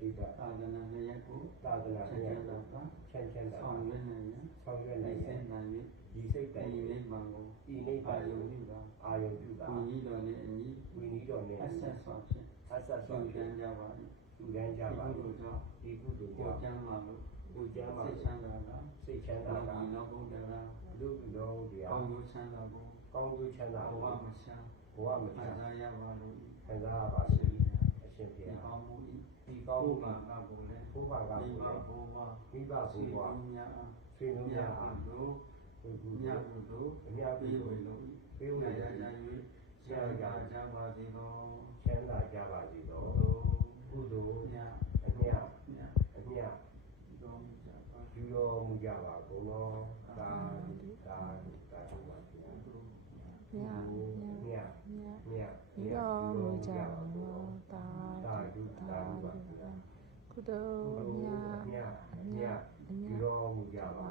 တိကသာသနာ့ရဲ့ကိုသာသနာချမ်း့ရဲ့သာတာချမ်းချမ်းသာဆောင်ရွက်နိုင်ရန်ဆောင်ရွက်နေနိုင်စရန်င်နိုင်၍ဒီစိတ်တတိုန်င်ရလေးမှန်ကိုဤနိဗ္ဗာအာန်ယုကိုပြုတာအာယုပြုတာဘုန်းကြီးတော်နဲ့အညီဝိနည်းတော်နဲ့အဆက်ဆွာဖြင့်အဆက်ဆွပြုဖြကံင့်ကြပါ၏လူတန်းကြဒီပါကုသိုလ်ကြောင့်ဒီကုသိုလ်ကိုကြောင့်ကျမ်းမာလို့ကိုကျမ်းမာစိတ်ချမ်းသာတာစိတ်ချမ်းသာသာတာဒီနောက်ဘုရားလားလူတော်တကောရားင်းကျိုးချမ်းသာကိုကောင်းကျိုးချမ်းသာဘဘဝဝမချမ်းဘဝမချခံမ်းစားရပါလို့ခံစားရပါစေအရှင်ဘု ဒီ ရား ကောင်းမှုဤ ဒီကောင်းမှုဘုမှာရားကဘုလည်းဘုရားကဒီဘုမှာရားဘုရားမိဘဘုဆွေရားတို့များအားဆွေတို့များအားတို့ဒီကုမြသိုတ်လ်ဘုတို့အများပြေကြီးဝေလို့လို့ပေးဝေနာရရရရ၍ဆရာကြကြပါစေတော်ချမ်းသာကြပါစေတော်တို့ကုသိုလ်မြတ်အမြတ်မြတ်အမြတ်တော်ကြပါယူတော်မူကြပါကုန်သောသာသာသာဓုပါဘုရားတို့မြတ်မြတ်မြတ်မြတ်မြတ်ဒီတော်မူကြပါတာ သာဓုသာဓုပါဘုရား ကုသိုလ်မြတ်မြတ်အမြမြတ်တ်အမြယူတ်တော်မူကြပါ